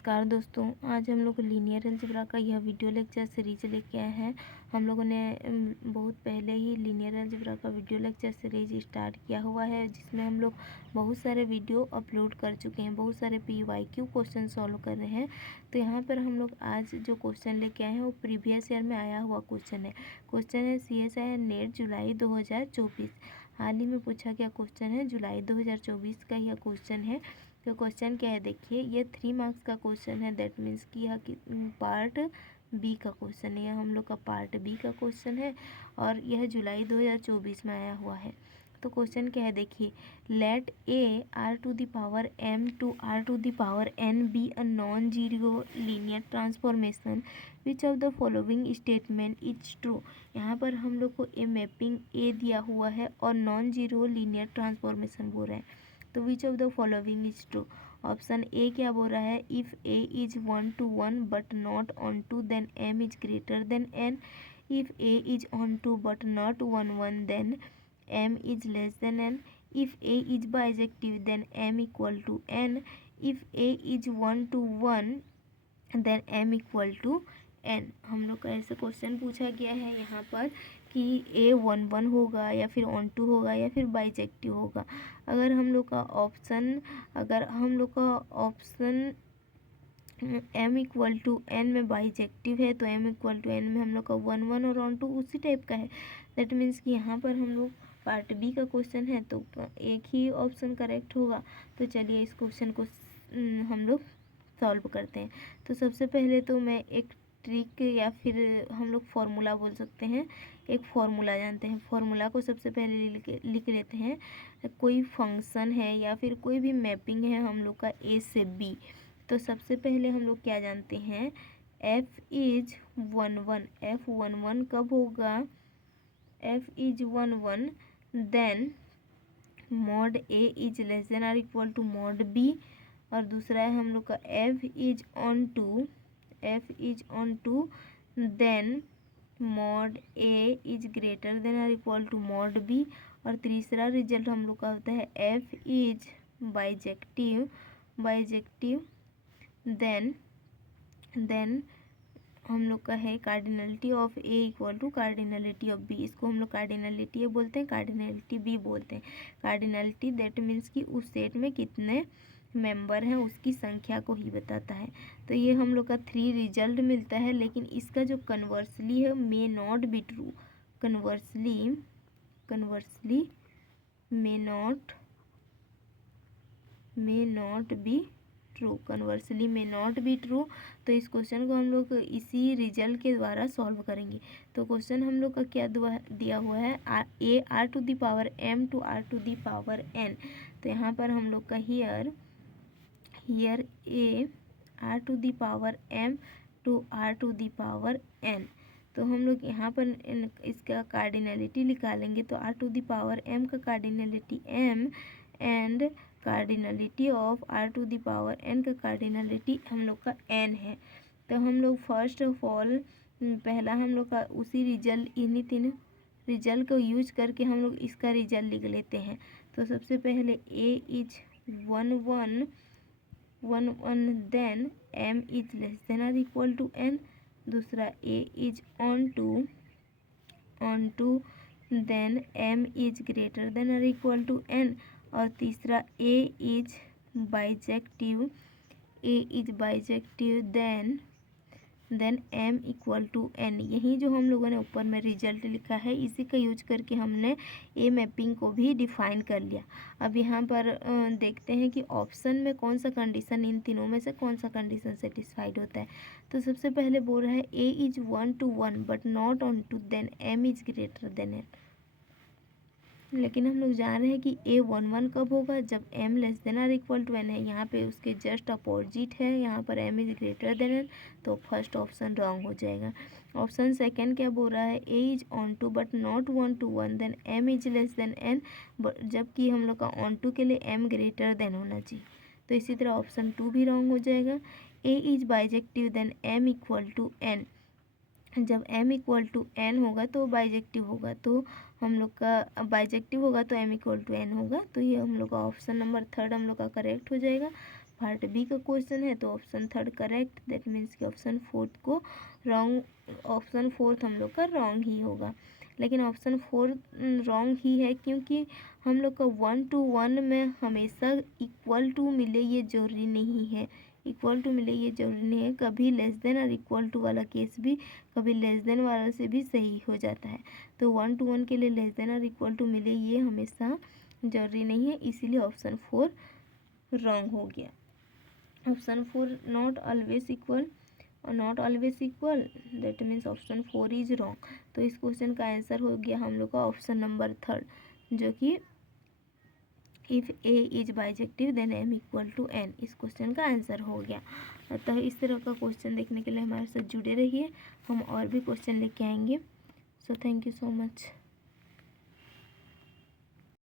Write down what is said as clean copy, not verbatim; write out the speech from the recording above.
नमस्कार दोस्तों, आज हम लोग लीनियर अलजेब्रा का यह वीडियो लेक्चर सीरीज लेके आए हैं। हम लोगों ने बहुत पहले ही लीनियर अलजेब्रा का वीडियो लेक्चर सीरीज स्टार्ट किया हुआ है, जिसमें हम लोग बहुत सारे वीडियो अपलोड कर चुके हैं, बहुत सारे PYQ क्वेश्चन सॉल्व कर रहे हैं। तो यहाँ पर हम लोग आज जो क्वेश्चन लेके आए हैं वो प्रीवियस ईयर में आया हुआ क्वेश्चन है। क्वेश्चन है CSIR नेट जुलाई 2024। हाल ही में पूछा गया क्वेश्चन है, जुलाई 2024 का यह क्वेश्चन है। तो क्वेश्चन क्या है देखिए, ये 3 मार्क्स का क्वेश्चन है। दैट मीन्स कि यह पार्ट बी का क्वेश्चन है, यह हम लोग का पार्ट बी का क्वेश्चन है और यह जुलाई 2024 में आया हुआ है। तो क्वेश्चन क्या है देखिए, let A R to the power m to R to the power n be a non zero linear transformation which of the following statement is true. यहाँ पर हम लोग को ए मैपिंग ए दिया हुआ है और नॉन जीरो लीनियर ट्रांसफॉर्मेशन बोल रहे हैं। तो which of the following is true. Option A क्या बोल रहा है, if A is 1 to 1 but not onto then m is greater than n। If A is onto but not 1 then m is less than n। If A is bijective then m equal to n। If A is 1 to 1 then m equal to n। हम लोग का ऐसे question पूछा गया है यहाँ पर कि A 1 होगा या फिर ऑन टू होगा या फिर बाइजेक्टिव होगा। अगर हम लोग का option m equal to n में बाइजेक्टिव है तो m इक्वल टू n में हम लोग का 1 और ऑन टू उसी टाइप का है। दैट मीन्स कि यहाँ पर हम लोग पार्ट बी का क्वेश्चन है तो एक ही ऑप्शन करेक्ट होगा। तो चलिए इस क्वेश्चन को हम लोग सॉल्व करते हैं। तो सबसे पहले तो मैं एक ट्रिक या फिर हम लोग फार्मूला बोल सकते हैं, एक फार्मूला जानते हैं। फार्मूला को सबसे पहले लिख लेते हैं। कोई फंक्शन है या फिर कोई भी मैपिंग है हम लोग का ए से बी, तो सबसे पहले हम लोग क्या जानते हैं, f इज 1 f 1 कब होगा, f is 1 then mod a is less than or equal to mod b। और दूसरा है हम लोग का f is onto then mod a is greater than or equal to mod b। और तीसरा रिजल्ट हम लोग का होता है f इज बाइजेक्टिव देन हम लोग का है cardinality of A equal to cardinality of B. इसको हम लोग कार्डिनलिटी ए बोलते हैं, कार्डिनलिटी बी बोलते हैं। कार्डिनलिटी दैट मीन्स कि उस सेट में कितने मेंबर हैं उसकी संख्या को ही बताता है। तो ये हम लोग का 3 रिजल्ट मिलता है, लेकिन इसका जो कन्वर्सली है may not be true. Conversely may not be true. तो इस क्वेश्चन को हम लोग इसी रिजल्ट के द्वारा सॉल्व करेंगे। तो क्वेश्चन हम लोग का क्या दिया हुआ है, A R to the power m to R to the power n। तो यहाँ पर हम लोग का here A R to the power m to R to the power n। तो हम लोग यहाँ पर इसका कार्डिनलिटी निकालेंगे तो R to the power m का cardinality m and cardinality of R to the power n का कार्डिनलिटी हम लोग का n है। तो हम लोग फर्स्ट ऑफ ऑल पहला हम लोग का उसी रिजल्ट, इन्हीं 3 रिजल्ट को यूज करके हम लोग इसका रिजल्ट लिख लेते हैं। तो सबसे पहले a is 1 then m is less than or equal to n। दूसरा a is onto then m is greater than or equal to n। और तीसरा a is bijective then m equal to n। यही जो हम लोगों ने ऊपर में रिजल्ट लिखा है इसी का यूज करके हमने ए मैपिंग को भी डिफाइन कर लिया। अब यहाँ पर देखते हैं कि ऑप्शन में कौन सा कंडीशन, इन तीनों में से कौन सा कंडीशन सेटिस्फाइड होता है। तो सबसे पहले बोल रहा है a is 1 to 1 but not onto then m is greater than n। लेकिन हम लोग जान रहे हैं कि a 1 कब होगा, जब m less than or equal to n है। यहाँ पे उसके जस्ट अपोजिट है, यहाँ पर m is greater than n, तो फर्स्ट ऑप्शन रॉन्ग हो जाएगा। ऑप्शन सेकंड क्या बोल रहा है, a is onto but not 1 to 1 then m is less than n, जबकि हम लोग का ऑन टू के लिए m ग्रेटर देन होना चाहिए। तो इसी तरह ऑप्शन 2 भी रॉन्ग हो जाएगा। a is bijective then m equal to n, जब m इक्वल टू n होगा तो बाइजेक्टिव होगा, तो हम लोग का बाइजेक्टिव होगा तो m इक्वल टू n होगा। तो ये हम लोग का ऑप्शन नंबर 3 हम लोग का करेक्ट हो जाएगा। पार्ट बी का क्वेश्चन है, तो option third correct, that means कि ऑप्शन फोर्थ को रॉन्ग, ऑप्शन फोर्थ हम लोग का रॉन्ग ही होगा। लेकिन ऑप्शन फोर रॉन्ग ही है, क्योंकि हम लोग का 1 to 1 में हमेशा इक्वल टू मिले ये जरूरी नहीं है, इक्वल टू मिले ये जरूरी नहीं है। कभी लेस देन और इक्वल टू वाला केस भी कभी लेस देन वाला से भी सही हो जाता है। तो 1 to 1 के लिए लेस देन और इक्वल टू मिले ये हमेशा जरूरी नहीं है, इसीलिए ऑप्शन फोर रॉन्ग हो गया। Option four not always equal, not always equal, that means option four is wrong. तो इस क्वेश्चन का आंसर हो गया हम लोग का ऑप्शन नंबर थर्ड, जो कि if A is bijective then M equal to N, इस क्वेश्चन का आंसर हो गया। अतः इस तरह का क्वेश्चन देखने के लिए हमारे साथ जुड़े रहिए, हम और भी क्वेश्चन लेके आएंगे। So thank you so much.